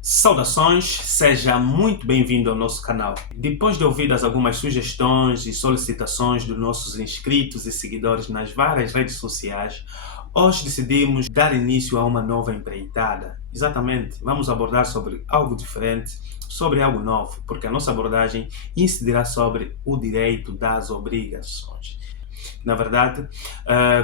Saudações, seja muito bem-vindo ao nosso canal. Depois de ouvidas algumas sugestões e solicitações dos nossos inscritos e seguidores nas várias redes sociais, hoje decidimos dar início a uma nova empreitada. Exatamente, vamos abordar sobre algo diferente, sobre algo novo, porque a nossa abordagem incidirá sobre o direito das obrigações. Na verdade,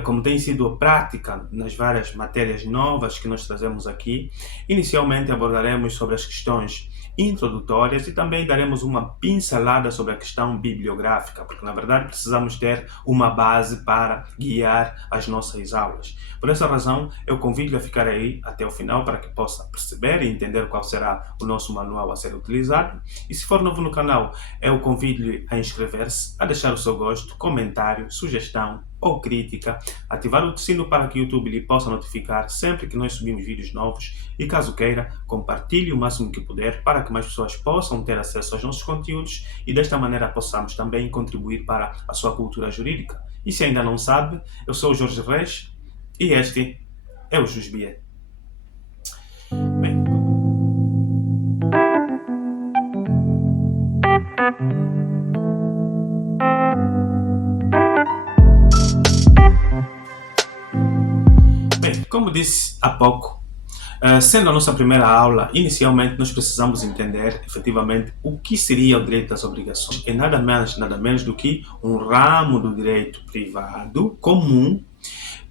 como tem sido a prática nas várias matérias novas que nós trazemos aqui, inicialmente abordaremos sobre as questões introdutórias e também daremos uma pincelada sobre a questão bibliográfica, porque na verdade precisamos ter uma base para guiar as nossas aulas. Por essa razão, eu convido a ficar aí até o final para que possa perceber e entender qual será o nosso manual a ser utilizado. E se for novo no canal, eu convido-lhe a inscrever-se, a deixar o seu gosto, comentário, sugestão ou crítica, ativar o sino para que o YouTube lhe possa notificar sempre que nós subimos vídeos novos e, caso queira, compartilhe o máximo que puder para que mais pessoas possam ter acesso aos nossos conteúdos e desta maneira possamos também contribuir para a sua cultura jurídica. E se ainda não sabe, eu sou o Jorge Reis e este é o Jusbie. Bem, como disse há pouco, sendo a nossa primeira aula, inicialmente nós precisamos entender efetivamente o que seria o direito das obrigações. É nada mais, nada menos do que um ramo do direito privado comum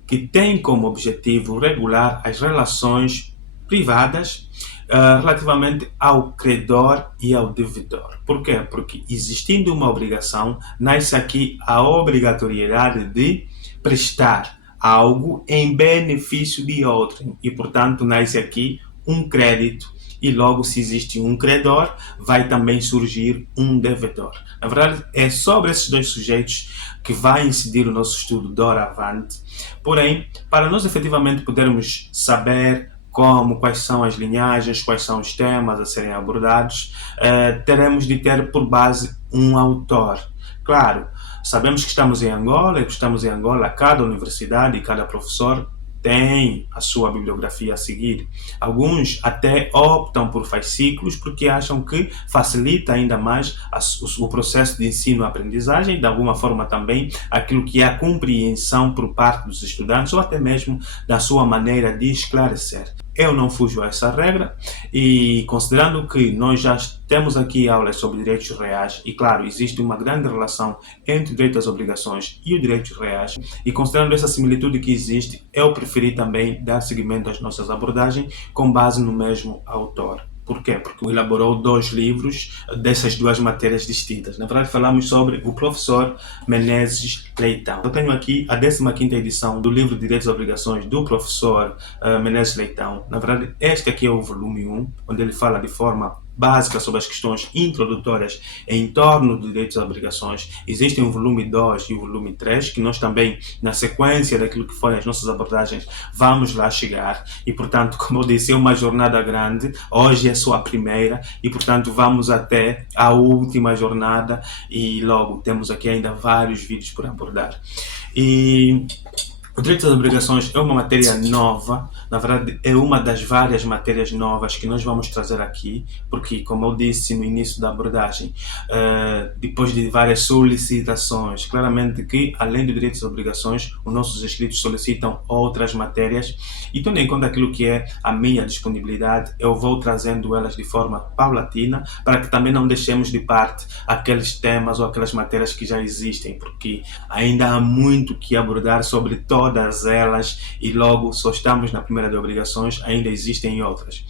que tem como objetivo regular as relações privadas relativamente ao credor e ao devedor. Por quê? Porque existindo uma obrigação, nasce aqui a obrigatoriedade de prestar algo em benefício de outrem e, portanto, nasce aqui um crédito e logo, se existe um credor, vai também surgir um devedor. Na verdade, é sobre esses dois sujeitos que vai incidir o nosso estudo doravante. Porém, para nós efetivamente podermos saber quais são as linhagens, quais são os temas a serem abordados, teremos de ter por base um autor. Claro, sabemos que estamos em Angola e que estamos em Angola, cada universidade e cada professor tem a sua bibliografia a seguir. Alguns até optam por fascículos porque acham que facilita ainda mais o processo de ensino-aprendizagem, de alguma forma também aquilo que é a compreensão por parte dos estudantes ou até mesmo da sua maneira de esclarecer. Eu não fujo a essa regra e, considerando que nós já temos aqui aulas sobre direitos reais e, claro, existe uma grande relação entre o direito às obrigações e os direitos reais, e considerando essa similitude que existe, eu preferi também dar seguimento às nossas abordagens com base no mesmo autor. Por quê? Porque elaborou 2 livros dessas 2 matérias distintas. Na verdade, falamos sobre o professor Menezes Leitão. Eu tenho aqui a 15ª edição do livro de Direitos e Obrigações do professor Menezes Leitão. Na verdade, este aqui é o volume 1, onde ele fala de forma básica sobre as questões introdutórias em torno dos direitos e obrigações. Existem o volume 2 e o volume 3, que nós também, na sequência daquilo que foram as nossas abordagens, vamos lá chegar. E, portanto, como eu disse, é uma jornada grande. Hoje é só a primeira e, portanto, vamos até a última jornada e logo temos aqui ainda vários vídeos por abordar. E o direito às obrigações é uma matéria nova, na verdade é uma das várias matérias novas que nós vamos trazer aqui, porque, como eu disse no início da abordagem, depois de várias solicitações, claramente que, além do direito às obrigações, os nossos inscritos solicitam outras matérias, e tendo em conta aquilo que é a minha disponibilidade, eu vou trazendo elas de forma paulatina, para que também não deixemos de parte aqueles temas ou aquelas matérias que já existem, porque ainda há muito que abordar sobre todas elas e logo só estamos na primeira de obrigações, ainda existem outras.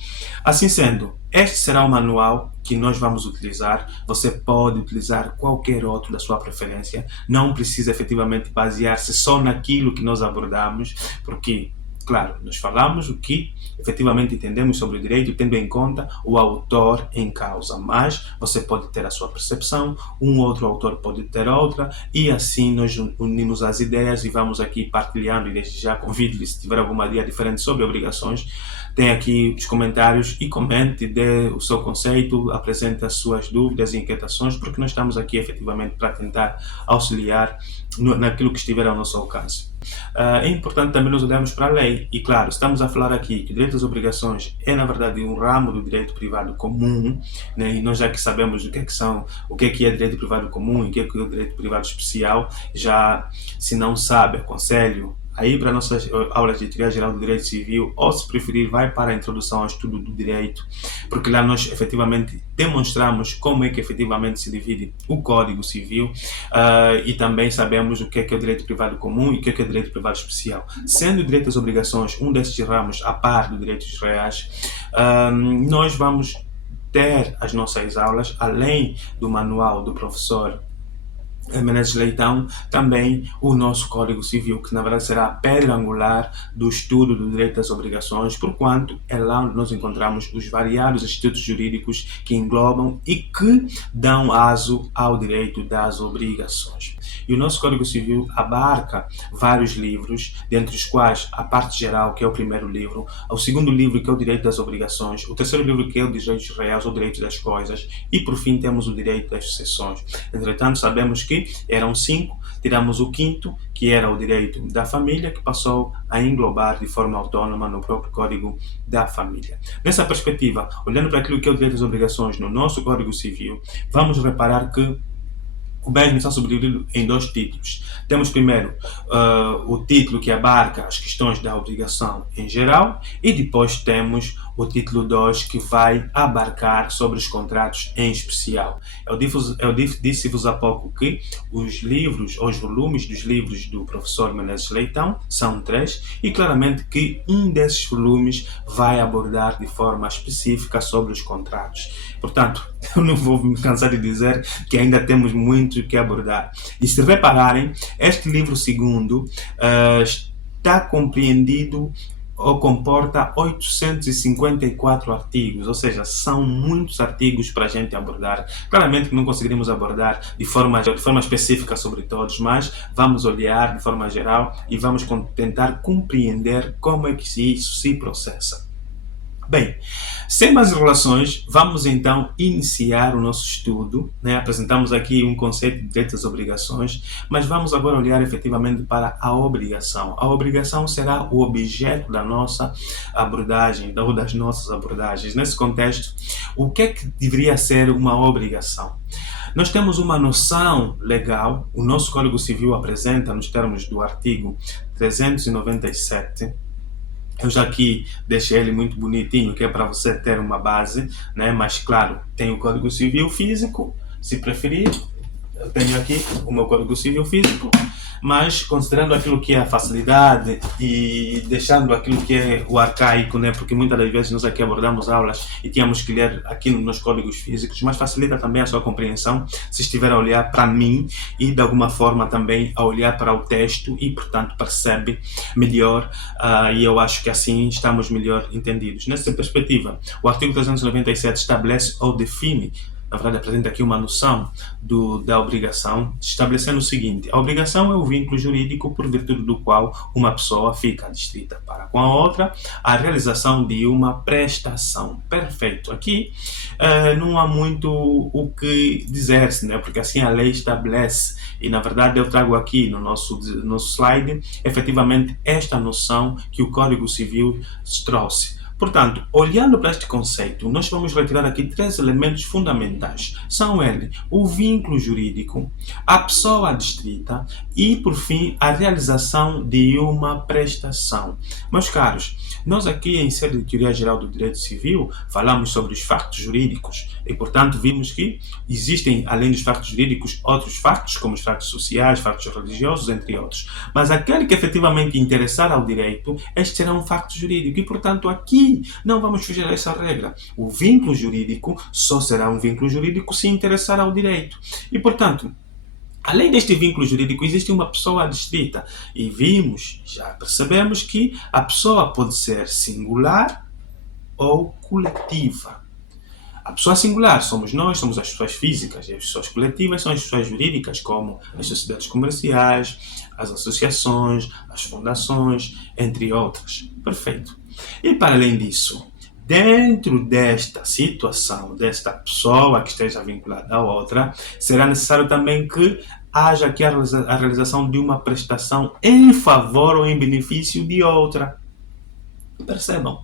Assim sendo, este será o manual que nós vamos utilizar. Você pode utilizar qualquer outro da sua preferência, não precisa efetivamente basear-se só naquilo que nós abordamos, porque, claro, nós falamos o que efetivamente entendemos sobre o direito, tendo em conta o autor em causa, mas você pode ter a sua percepção, um outro autor pode ter outra, e assim nós unimos as ideias e vamos aqui partilhando, e desde já convido-lhe, se tiver alguma ideia diferente sobre obrigações, tem aqui os comentários e comente, dê o seu conceito, apresente as suas dúvidas e inquietações, porque nós estamos aqui efetivamente para tentar auxiliar naquilo que estiver ao nosso alcance. É importante também nós olharmos para a lei, e claro, estamos a falar aqui que direitos e obrigações é na verdade um ramo do direito privado comum, né? E nós já que sabemos o que são, o que é direito privado comum e o que é o direito privado especial, já se não sabe, aconselho aí para nossas aulas de teoria geral do direito civil, ou se preferir, vai para a introdução ao estudo do direito, porque lá nós efetivamente demonstramos como é que efetivamente se divide o Código Civil, e também sabemos o que é o direito privado comum e o que é o direito privado especial. Sendo direitos e obrigações um destes ramos a par dos direitos reais, nós vamos ter as nossas aulas, além do manual do professor Menezes Leitão, também o nosso Código Civil, que na verdade será a pedra angular do estudo do direito das obrigações, porquanto é lá onde nós encontramos os variados institutos jurídicos que englobam e que dão aso ao direito das obrigações. E o nosso Código Civil abarca vários livros, dentre os quais a parte geral, que é o primeiro livro, o segundo livro, que é o direito das obrigações, o terceiro livro, que é o direitos reais ou direito das coisas, e por fim temos o direito das sucessões. Entretanto, sabemos que eram 5, tiramos o quinto, que era o direito da família, que passou a englobar de forma autônoma no próprio Código da Família. Nessa perspectiva, olhando para aquilo que é o direito das obrigações no nosso Código Civil, vamos reparar que o mesmo está subdividido em 2 títulos. Temos primeiro o título que abarca as questões da obrigação em geral, e depois temos o título 2, que vai abarcar sobre os contratos em especial. Eu disse-vos há pouco que os livros, ou os volumes dos livros do professor Menezes Leitão são 3, e claramente que um desses volumes vai abordar de forma específica sobre os contratos. Portanto, eu não vou me cansar de dizer que ainda temos muito que abordar. E se repararem, este livro segundo está compreendido ou comporta 854 artigos, ou seja, são muitos artigos para a gente abordar. Claramente que não conseguiremos abordar de forma específica sobre todos, mas vamos olhar de forma geral e vamos tentar compreender como é que isso se processa. Bem, sem mais enrolações, vamos então iniciar o nosso estudo, né? Apresentamos aqui um conceito de direitos e obrigações, mas vamos agora olhar efetivamente para a obrigação. A obrigação será o objeto da nossa abordagem, ou das nossas abordagens. Nesse contexto, o que é que deveria ser uma obrigação? Nós temos uma noção legal, o nosso Código Civil apresenta nos termos do artigo 397, eu já aqui deixei ele muito bonitinho, que é para você ter uma base, né? Mas claro, tem o Código Civil físico, se preferir. Eu tenho aqui o meu Código Civil físico, mas considerando aquilo que é a facilidade e deixando aquilo que é o arcaico, né? Porque muitas das vezes nós aqui abordamos aulas e tínhamos que ler aqui nos códigos físicos, mas facilita também a sua compreensão se estiver a olhar para mim e de alguma forma também a olhar para o texto e, portanto, percebe melhor, e eu acho que assim estamos melhor entendidos. Nessa perspectiva, o artigo 397 estabelece ou define, na verdade apresenta aqui uma noção da obrigação, estabelecendo o seguinte: a obrigação é o vínculo jurídico por virtude do qual uma pessoa fica adstrita para com a outra a realização de uma prestação. Perfeito. Aqui não há muito o que dizer-se, né? Porque assim a lei estabelece, e na verdade eu trago aqui no nosso slide efetivamente esta noção que o Código Civil trouxe. Portanto, olhando para este conceito, nós vamos retirar aqui 3 elementos fundamentais. São eles: o vínculo jurídico, a pessoa adstrita e, por fim, a realização de uma prestação. Meus caros, nós aqui em série de Teoria Geral do Direito Civil falamos sobre os factos jurídicos e, portanto, vimos que existem, além dos factos jurídicos, outros factos, como os factos sociais, factos religiosos, entre outros. Mas aquele que efetivamente interessar ao direito, este será um facto jurídico e, portanto, aqui não vamos fugir a essa regra. O vínculo jurídico só será um vínculo jurídico se interessar ao direito. E, portanto, além deste vínculo jurídico, existe uma pessoa adstrita. E já percebemos que a pessoa pode ser singular ou coletiva. A pessoa singular somos nós, somos as pessoas físicas, e as pessoas coletivas são as pessoas jurídicas, como as sociedades comerciais, as associações, as fundações, entre outras. Perfeito. E para além disso, dentro desta situação, desta pessoa que esteja vinculada a outra, será necessário também que haja aqui a realização de uma prestação em favor ou em benefício de outra. Percebam?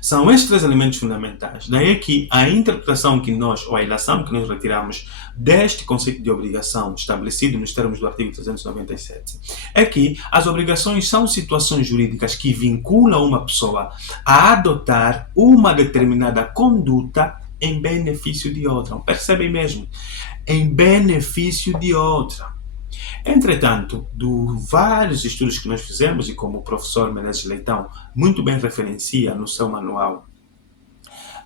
São estes três elementos fundamentais. Daí que a interpretação que nós, ou a ilação que nós retiramos deste conceito de obrigação estabelecido nos termos do artigo 397 é que as obrigações são situações jurídicas que vinculam uma pessoa a adotar uma determinada conduta em benefício de outra. Percebem mesmo? Em benefício de outra. Entretanto, vários estudos que nós fizemos, e como o professor Menezes Leitão muito bem referencia no seu manual,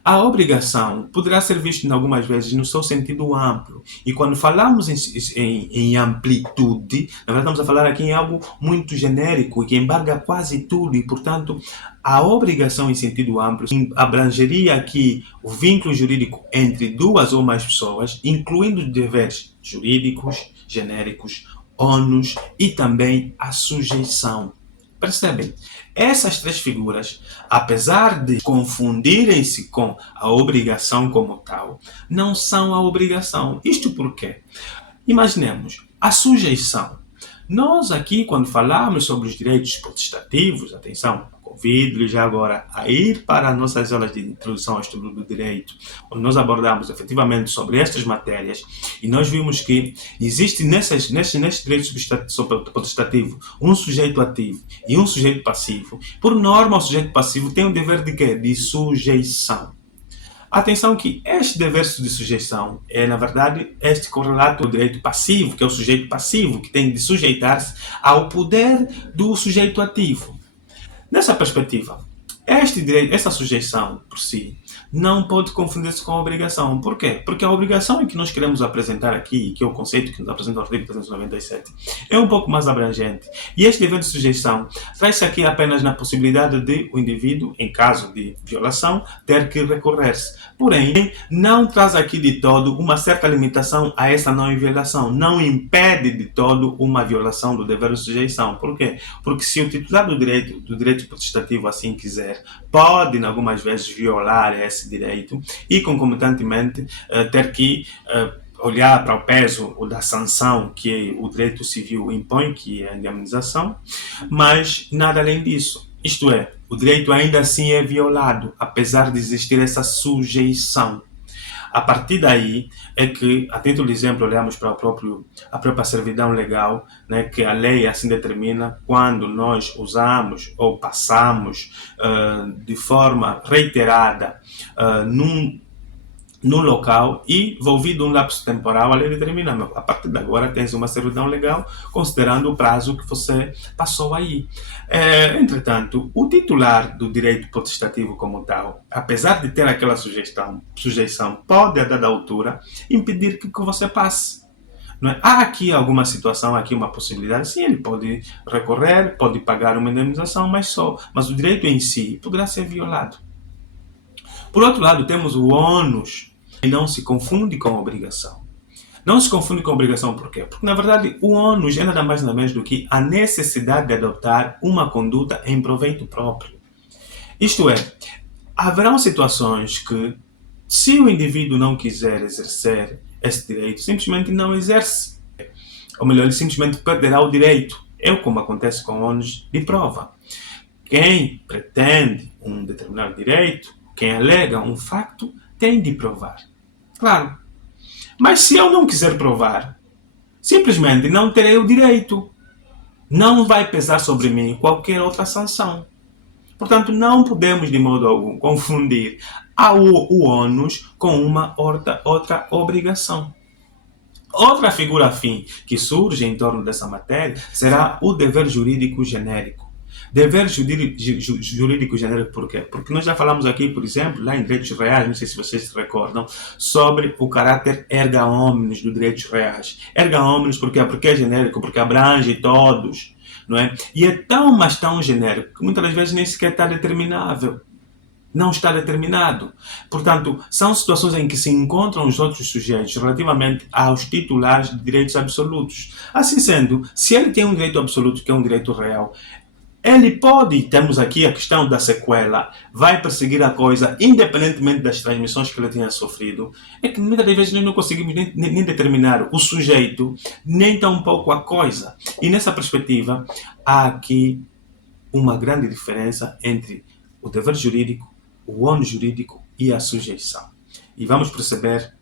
a obrigação poderá ser vista, algumas vezes, no seu sentido amplo. E quando falamos em amplitude, na verdade estamos a falar aqui em algo muito genérico e que embarga quase tudo. E, portanto, a obrigação em sentido amplo abrangeria aqui o vínculo jurídico entre duas ou mais pessoas, incluindo deveres jurídicos, genéricos, ônus e também a sujeição. Percebem? Essas três figuras, apesar de confundirem-se com a obrigação como tal, não são a obrigação. Isto por quê? Imaginemos, a sujeição. Nós aqui, quando falamos sobre os direitos potestativos, atenção, convido-lhes já agora a ir para as nossas aulas de introdução ao estudo do direito, onde nós abordamos efetivamente sobre estas matérias, e nós vimos que existe nesses direitos potestativos um sujeito ativo e um sujeito passivo. Por norma, o sujeito passivo tem o dever de quê? De sujeição. Atenção que este dever de sujeição é, na verdade, este correlato do direito passivo, que é o sujeito passivo, que tem de sujeitar-se ao poder do sujeito ativo. Nessa perspectiva, essa sujeição por si não pode confundir-se com a obrigação. Por quê? Porque a obrigação que nós queremos apresentar aqui, que é o conceito que nos apresenta o artigo 397, é um pouco mais abrangente. E este dever de sujeição traz-se aqui apenas na possibilidade de o indivíduo, em caso de violação, ter que recorrer-se. Porém, não traz aqui de todo uma certa limitação a essa não-violação. Não impede de todo uma violação do dever de sujeição. Por quê? Porque se o titular do direito potestativo assim quiser, pode, algumas vezes, violar esse direito e, concomitantemente, ter que olhar para o peso da sanção que o direito civil impõe, que é a indemnização, mas nada além disso. Isto é, o direito ainda assim é violado, apesar de existir essa sujeição. A partir daí é que, a título de exemplo, olhamos para a própria servidão legal, né, que a lei assim determina quando nós usamos ou passamos de forma reiterada no local e, envolvido um lapso temporal, a lei determina, a partir de agora tens uma servidão legal, considerando o prazo que você passou aí. Entretanto, o titular do direito potestativo como tal, apesar de ter aquela sujeição, pode, a dada altura, impedir que você passe. Não é? Há aqui alguma situação, aqui uma possibilidade, sim, ele pode recorrer, pode pagar uma indemnização, mas o direito em si poderá ser violado. Por outro lado, temos o ônus, e não se confunde com a obrigação. Não se confunde com a obrigação por quê? Porque, na verdade, o ônus é nada mais nada menos do que a necessidade de adotar uma conduta em proveito próprio. Isto é, haverão situações que, se o indivíduo não quiser exercer esse direito, simplesmente não exerce. Ou melhor, ele simplesmente perderá o direito. É como acontece com o ônus de prova. Quem pretende um determinado direito, quem alega um facto, tem de provar. Claro. Mas se eu não quiser provar, simplesmente não terei o direito. Não vai pesar sobre mim qualquer outra sanção. Portanto, não podemos de modo algum confundir o ônus com uma outra obrigação. Outra figura afim que surge em torno dessa matéria será o dever jurídico genérico. Dever jurídico genérico por quê? Porque nós já falamos aqui, por exemplo, lá em direitos reais, não sei se vocês se recordam, sobre o caráter erga omnes do direitos reais. Erga omnes por quê? Porque é genérico, porque abrange todos, não é? E é mas tão genérico que muitas das vezes nem sequer está determinável. Não está determinado. Portanto, são situações em que se encontram os outros sujeitos relativamente aos titulares de direitos absolutos. Assim sendo, se ele tem um direito absoluto, que é um direito real, Ele pode, temos aqui a questão da sequela, vai perseguir a coisa independentemente das transmissões que ele tenha sofrido. É que muitas das vezes nós não conseguimos nem determinar o sujeito, nem tampouco a coisa. E nessa perspectiva, há aqui uma grande diferença entre o dever jurídico, o ônus jurídico e a sujeição. E vamos perceber,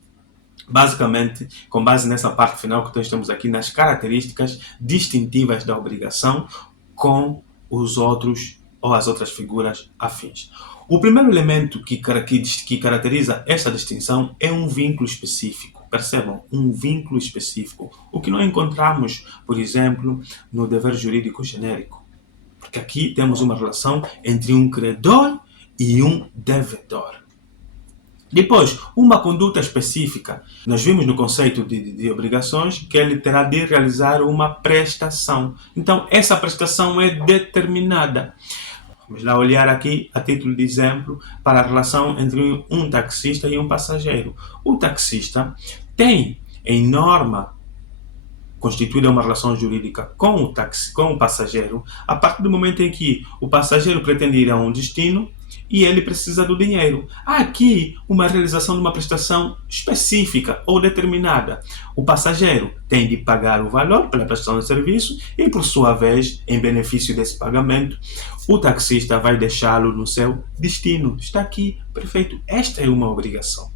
basicamente, com base nessa parte final que nós temos aqui, nas características distintivas da obrigação com os outros ou as outras figuras afins. O primeiro elemento que caracteriza esta distinção é um vínculo específico. Percebam, um vínculo específico. O que não encontramos, por exemplo, no dever jurídico genérico. Porque aqui temos uma relação entre um credor e um devedor. Depois, uma conduta específica. Nós vimos no conceito de obrigações que ele terá de realizar uma prestação. Então, essa prestação é determinada. Vamos lá olhar aqui, a título de exemplo, para a relação entre um taxista e um passageiro. O taxista tem, em norma, constituída uma relação jurídica com o passageiro, a partir do momento em que o passageiro pretende ir a um destino e ele precisa do dinheiro. Há aqui uma realização de uma prestação específica ou determinada. O passageiro tem de pagar o valor pela prestação de serviço e, por sua vez, em benefício desse pagamento, o taxista vai deixá-lo no seu destino. Está aqui, perfeito. Esta é uma obrigação.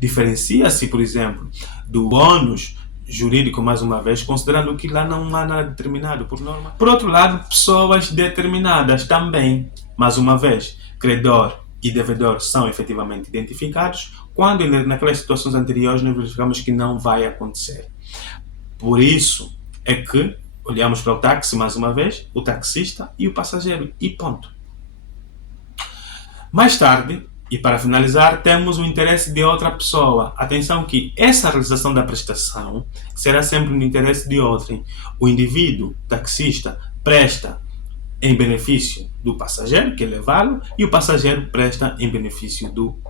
Diferencia-se, por exemplo, do ônus jurídico, mais uma vez, considerando que lá não há nada determinado por norma. Por outro lado, pessoas determinadas também, mais uma vez, credor e devedor são efetivamente identificados, quando naquelas situações anteriores nós verificamos que não vai acontecer. Por isso é que olhamos para o táxi, mais uma vez, o taxista e o passageiro, e ponto. Mais tarde, e para finalizar, temos o interesse de outra pessoa. Atenção que essa realização da prestação será sempre no interesse de outrem. O indivíduo, taxista, presta em benefício do passageiro, que é levá-lo, e o passageiro presta em benefício do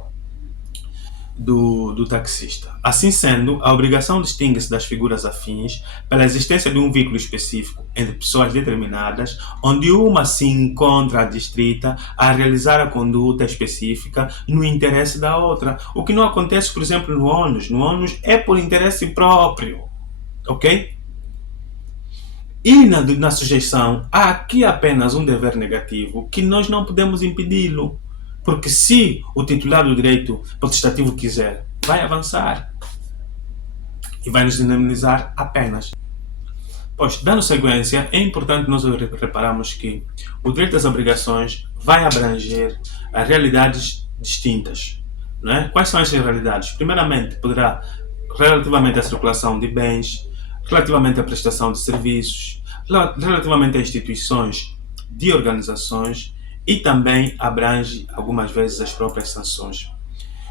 taxista. Assim sendo, a obrigação distingue-se das figuras afins pela existência de um vínculo específico entre pessoas determinadas, onde uma se encontra adstrita a realizar a conduta específica no interesse da outra, o que não acontece, por exemplo, no ônus. No ônus é por interesse próprio, ok? E na sujeição, há aqui apenas um dever negativo que nós não podemos impedi-lo. Porque se o titular do direito protestativo quiser, vai avançar e vai nos indemnizar apenas. Pois, dando sequência, é importante nós repararmos que o direito das obrigações vai abranger as realidades distintas. Não é? Quais são essas realidades? Primeiramente, poderá, relativamente à circulação de bens, relativamente à prestação de serviços, relativamente a instituições de organizações, e também abrange algumas vezes as próprias sanções.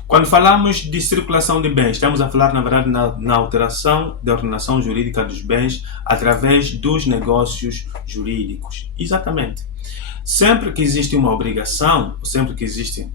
Quando falamos de circulação de bens, estamos a falar, na verdade, na alteração da ordenação jurídica dos bens através dos negócios jurídicos. Exatamente. Sempre que existe uma obrigação, ou sempre que existe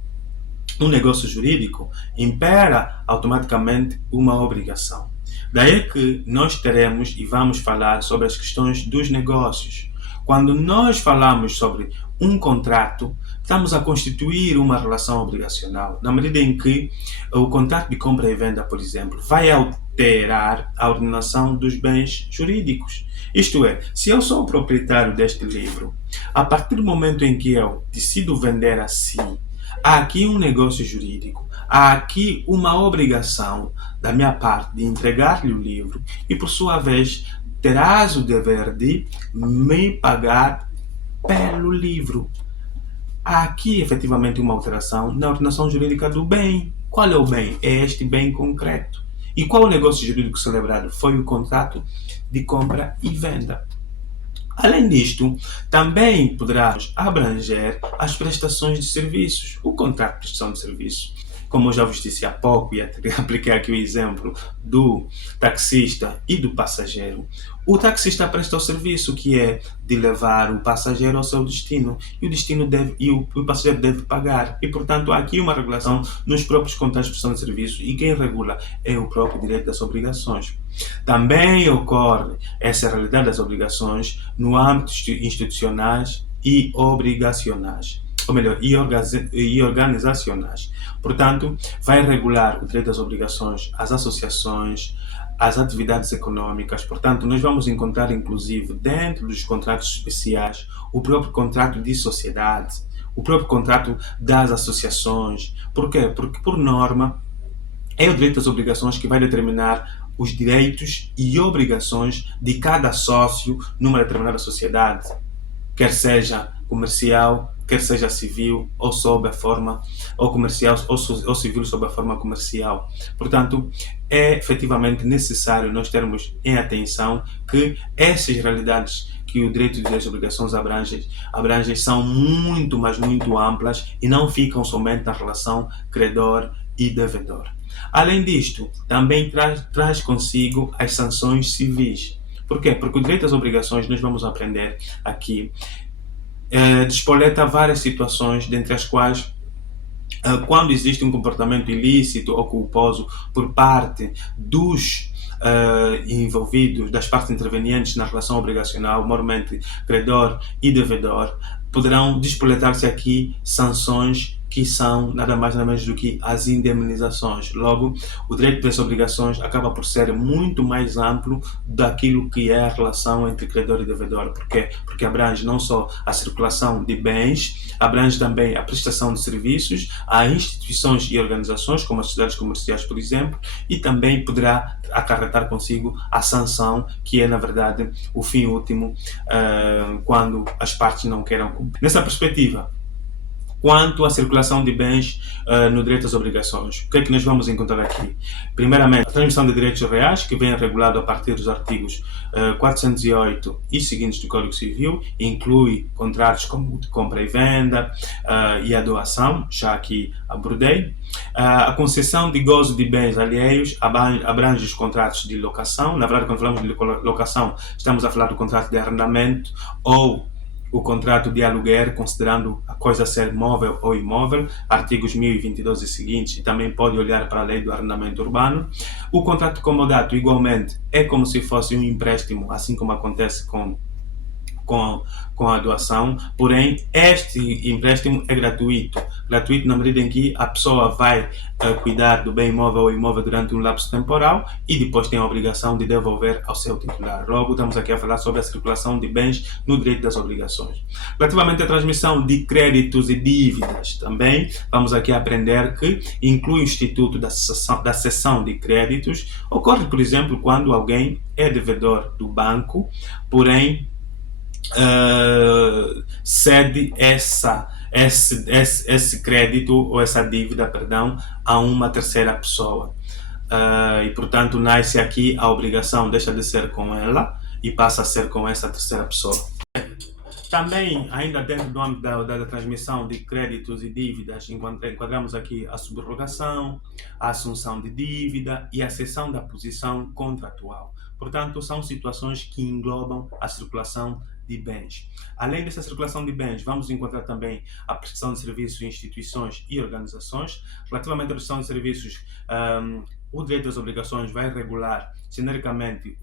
um negócio jurídico, impera automaticamente uma obrigação. Daí que nós teremos e vamos falar sobre as questões dos negócios. Quando nós falamos sobre um contrato, estamos a constituir uma relação obrigacional, na medida em que o contrato de compra e venda, por exemplo, vai alterar a ordenação dos bens jurídicos. Isto é, se eu sou o proprietário deste livro, a partir do momento em que eu decido vender a si, há aqui um negócio jurídico, há aqui uma obrigação da minha parte de entregar-lhe o livro e, por sua vez, terás o dever de me pagar pelo livro. Há aqui efetivamente uma alteração na ordenação jurídica do bem. Qual é o bem? É este bem concreto. E qual o negócio jurídico celebrado? Foi o contrato de compra e venda. Além disto, também poderá abranger as prestações de serviços. O contrato de prestação de serviço como eu já vos disse há pouco, e apliquei aqui o exemplo do taxista e do passageiro, o taxista presta o serviço que é de levar o passageiro ao seu destino e o passageiro deve pagar. E, portanto, há aqui uma regulação nos próprios contratos de prestação de serviços e quem regula é o próprio direito das obrigações. Também ocorre essa realidade das obrigações no âmbito institucionais e obrigacionais, ou melhor, e organizacionais. Portanto, vai regular o direito das obrigações às associações, às atividades econômicas. Portanto, nós vamos encontrar, inclusive, dentro dos contratos especiais, o próprio contrato de sociedade, o próprio contrato das associações. Por quê? Porque, por norma, é o direito das obrigações que vai determinar os direitos e obrigações de cada sócio numa determinada sociedade, quer seja comercial, quer seja civil, ou sob a forma ou comercial, ou civil sob a forma comercial. Portanto, é efetivamente necessário nós termos em atenção que essas realidades que o direito e as obrigações abrangem são muito, mas muito amplas e não ficam somente na relação credor e devedor. Além disto, também traz consigo as sanções civis. Por quê? Porque o direito às obrigações, nós vamos aprender aqui, despoleta várias situações, dentre as quais, quando existe um comportamento ilícito ou culposo por parte dos envolvidos, das partes intervenientes na relação obrigacional, normalmente credor e devedor, poderão despoletar-se aqui sanções que são nada mais nada menos do que as indemnizações. Logo, o direito das obrigações acaba por ser muito mais amplo daquilo que é a relação entre credor e devedor. Por quê? Porque abrange não só a circulação de bens, abrange também a prestação de serviços a instituições e organizações, como as sociedades comerciais, por exemplo, e também poderá acarretar consigo a sanção, que é, na verdade, o fim último, quando as partes não queiram cumprir. Nessa perspectiva, quanto à circulação de bens no direito às obrigações, o que é que nós vamos encontrar aqui? Primeiramente, a transmissão de direitos reais, que vem regulado a partir dos artigos 408 e seguintes do Código Civil, inclui contratos como de compra e venda e a doação, já aqui abordei. A concessão de gozo de bens alheios abrange os contratos de locação. Na verdade, quando falamos de locação, estamos a falar do contrato de arrendamento ou o contrato de aluguer, considerando a coisa ser móvel ou imóvel, artigos 1022 e seguintes, e também pode olhar para a lei do arrendamento urbano. O contrato de comodato, igualmente, é como se fosse um empréstimo, assim como acontece com a doação, porém este empréstimo é gratuito na medida em que a pessoa vai cuidar do bem imóvel ou imóvel durante um lapso temporal e depois tem a obrigação de devolver ao seu titular. Logo, estamos aqui a falar sobre a circulação de bens no direito das obrigações. Relativamente à transmissão de créditos e dívidas, também vamos aqui aprender que inclui o instituto da cessão de créditos. Ocorre, por exemplo, quando alguém é devedor do banco, porém cede esse crédito ou essa dívida, perdão, a uma terceira pessoa. E, portanto, nasce aqui a obrigação, deixa de ser com ela e passa a ser com essa terceira pessoa. Também, ainda dentro do âmbito da transmissão de créditos e dívidas, enquadramos aqui a subrogação, a assunção de dívida e a cessão da posição contratual. Portanto, são situações que englobam a circulação de bens. Além dessa circulação de bens, vamos encontrar também a prestação de serviços em instituições e organizações. Relativamente à prestação de serviços, o direito das obrigações vai regular genericamente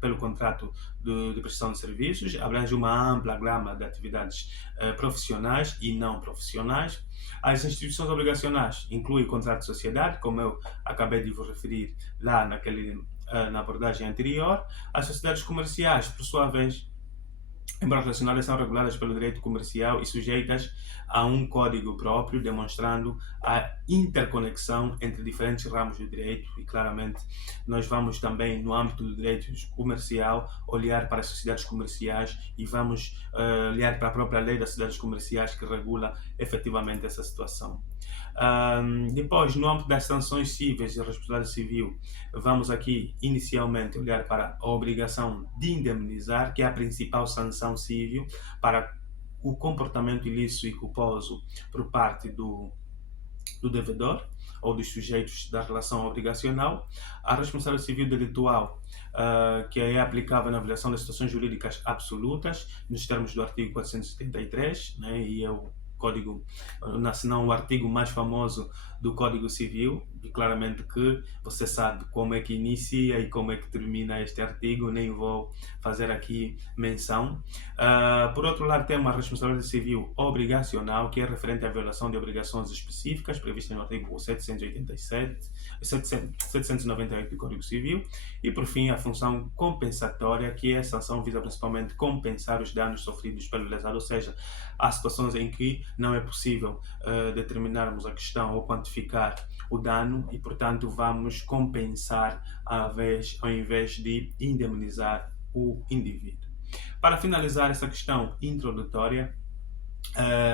pelo contrato de prestação de serviços, abrange uma ampla gama de atividades profissionais e não profissionais. As instituições obrigacionais incluem o contrato de sociedade, como eu acabei de vos referir lá na abordagem anterior. As sociedades comerciais, por sua vez, embora relacionadas, são reguladas pelo direito comercial e sujeitas a um código próprio, demonstrando a interconexão entre diferentes ramos do direito. E claramente nós vamos também, no âmbito do direito comercial, olhar para as sociedades comerciais e vamos olhar para a própria lei das sociedades comerciais que regula efetivamente essa situação. Depois, no âmbito das sanções cíveis e responsabilidade civil, vamos aqui inicialmente olhar para a obrigação de indemnizar, que é a principal sanção civil para o comportamento ilícito e culposo por parte do devedor ou dos sujeitos da relação obrigacional, a responsabilidade civil delitual, que é aplicável na avaliação das situações jurídicas absolutas, nos termos do artigo 473, né, e é o código, se não o artigo mais famoso do Código Civil, e claramente que você sabe como é que inicia e como é que termina este artigo, nem vou fazer aqui menção. Por outro lado, temos a responsabilidade civil obrigacional, que é referente à violação de obrigações específicas previstas no artigo 798 do Código Civil. E, por fim, a função compensatória, que é a sanção visa principalmente compensar os danos sofridos pelo lesado, ou seja, há situações em que não é possível determinarmos a questão ou quantificar o dano e, portanto, vamos compensar ao invés de indemnizar o indivíduo. Para finalizar essa questão introdutória,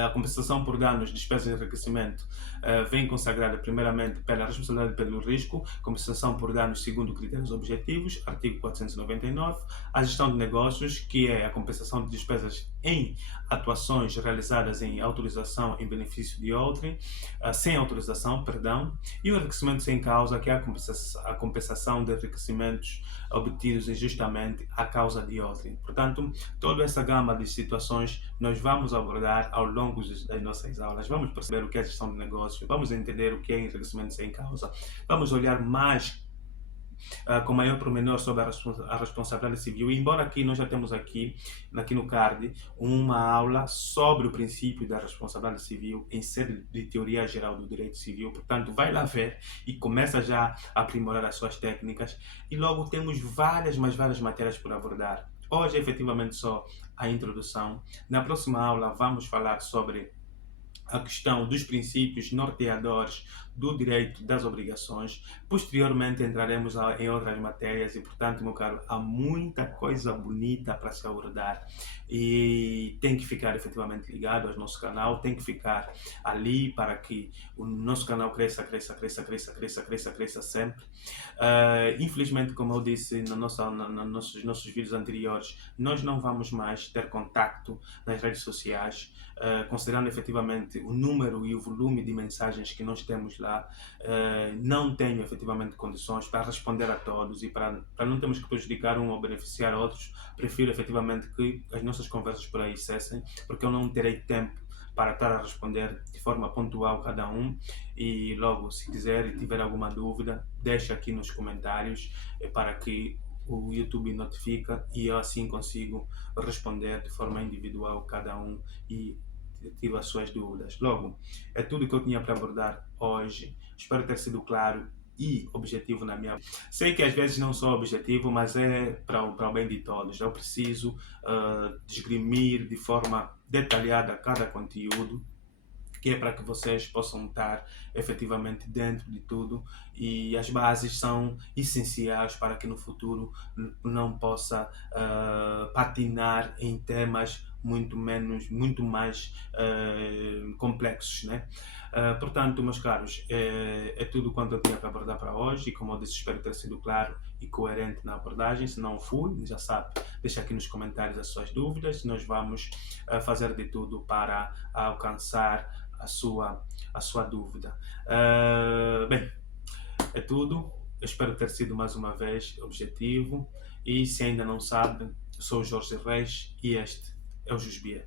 a compensação por danos, despesas e enriquecimento vem consagrada primeiramente pela responsabilidade pelo risco, compensação por danos segundo critérios objetivos, artigo 499, a gestão de negócios, que é a compensação de despesas em atuações realizadas em autorização em benefício de outrem, sem autorização, perdão, e o enriquecimento sem causa, que é a compensação de enriquecimentos obtidos injustamente à causa de outrem. Portanto, toda essa gama de situações nós vamos abordar ao longo das nossas aulas. Vamos perceber o que é gestão de negócio, vamos entender o que é enriquecimento sem causa, vamos olhar mais com maior pormenor sobre a responsabilidade civil. E embora aqui nós já temos aqui no card uma aula sobre o princípio da responsabilidade civil em sede de teoria geral do direito civil, portanto vai lá ver e começa já a aprimorar as suas técnicas, e logo temos várias matérias por abordar. Hoje é efetivamente só a introdução. Na próxima aula vamos falar sobre a questão dos princípios norteadores do direito das obrigações. Posteriormente entraremos em outras matérias e, portanto, meu caro, há muita coisa bonita para se abordar e tem que ficar efetivamente ligado ao nosso canal, tem que ficar ali para que o nosso canal cresça sempre. Infelizmente, como eu disse nos nossos vídeos anteriores, nós não vamos mais ter contacto nas redes sociais, considerando efetivamente o número e o volume de mensagens que nós temos lá. Não tenho efetivamente condições para responder a todos e para não termos que prejudicar um ou beneficiar outros, prefiro efetivamente que as nossas conversas por aí cessem, porque eu não terei tempo para estar a responder de forma pontual cada um. E logo, se quiser e tiver alguma dúvida, deixa aqui nos comentários para que o YouTube notifica e eu assim consigo responder de forma individual cada um e tiro as suas dúvidas. Logo, é tudo que eu tinha para abordar hoje. Espero ter sido claro e objetivo na minha. Sei que às vezes não sou objetivo, mas é para o bem de todos. Eu preciso desgrimir de forma detalhada cada conteúdo, que é para que vocês possam estar efetivamente dentro de tudo, e as bases são essenciais para que no futuro não possa patinar em temas muito mais complexos, né? Portanto, meus caros, é tudo quanto eu tinha para abordar para hoje, e como eu disse, espero ter sido claro e coerente na abordagem. Se não fui, já sabe, deixa aqui nos comentários as suas dúvidas, nós vamos fazer de tudo para alcançar a sua dúvida. Bem, é tudo. Eu espero ter sido mais uma vez objetivo, e se ainda não sabe, sou o Jorge Reis e este é o Jusbia.